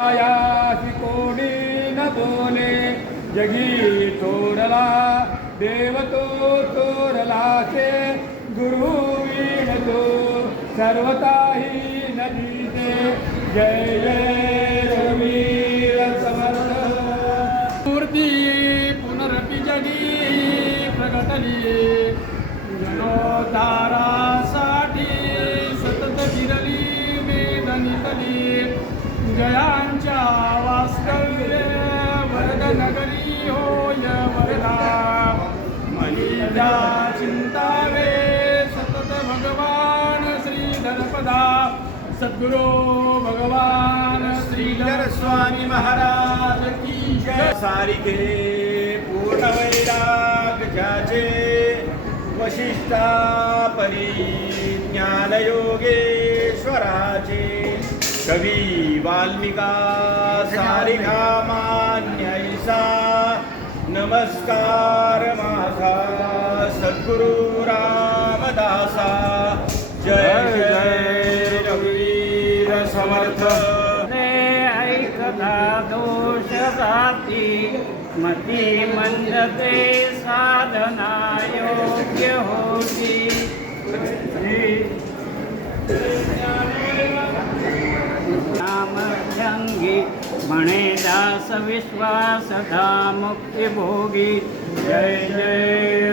कोणी न बोले जगी थोरला देव तो थोरला से गुरु वीण तो सर्वताही नदीचे जय जय रवीर समर्थ। मूर्ती पुनरपि जगी प्रगटली जनोद्धारासाठी सतत फिरली वेदनितली। वास्तव्य वरद नगरी होय वरदा। मनीजा चिंतावे सतत भगवान श्रीधरपदा। सद्गुरो भगवान श्रीधर स्वामी महाराज की जय। सारिके पूर्ण वैराग्याचे वशिष्ठा परी ज्ञानयोगेश्वराचे कवी वाल्मीका सारिका मान्यैसा नमस्कार माझा सद्गुरु रामदासा। जय जय रघुवीर समर्थ। ऐकता दोष जाती मती मंदते साधना योग्य होती। नामभ्यंगी म्हणे दास विश्वास मुक्ती भोगी जय जय।